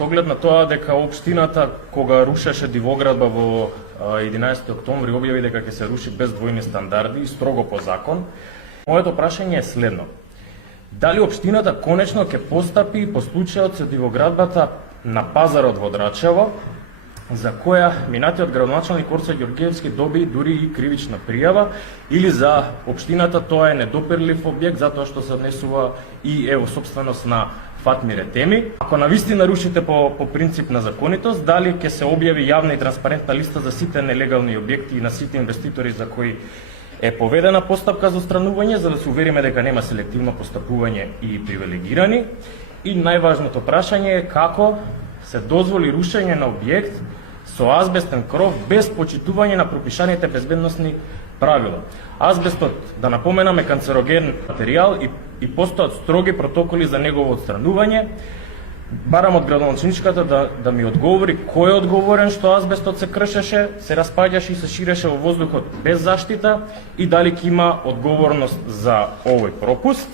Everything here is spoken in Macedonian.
Оглед на тоа дека општината кога рушеше дивоградба во 11 октомври објави дека ќе се руши без двојни стандарди и строго по закон, моето прашање е следно. Дали општината конечно ќе постапи по случајот со дивоградбата на пазарот во Драчево, за која минатиот градоначалник Орсе Ѓорѓевски доби дури и кривична пријава, или за општината тоа е недопирлив објект затоа што се однесува и е во сопственост на Фатмир Етеми. Ако навистина рушите по принцип на законитост, дали ќе се објави јавна и транспарентна листа за сите нелегални објекти и на сите инвеститори за кои е поведена постапка за отстранување, за да се увериме дека нема селективно постапување и привилегирани? И најважното прашање е како се дозволи рушење на објект со азбестен кров без почитување на пропишаните безбедносни правила. Азбестот, да напоменаме, канцероген материјал и постојат строги протоколи за негово отстранување. Барам од градоначалничката да ми одговори кој е одговорен што азбестот се кршеше, се распаѓаше и се ширеше во воздухот без заштита и дали ќе има одговорност за овој пропуст.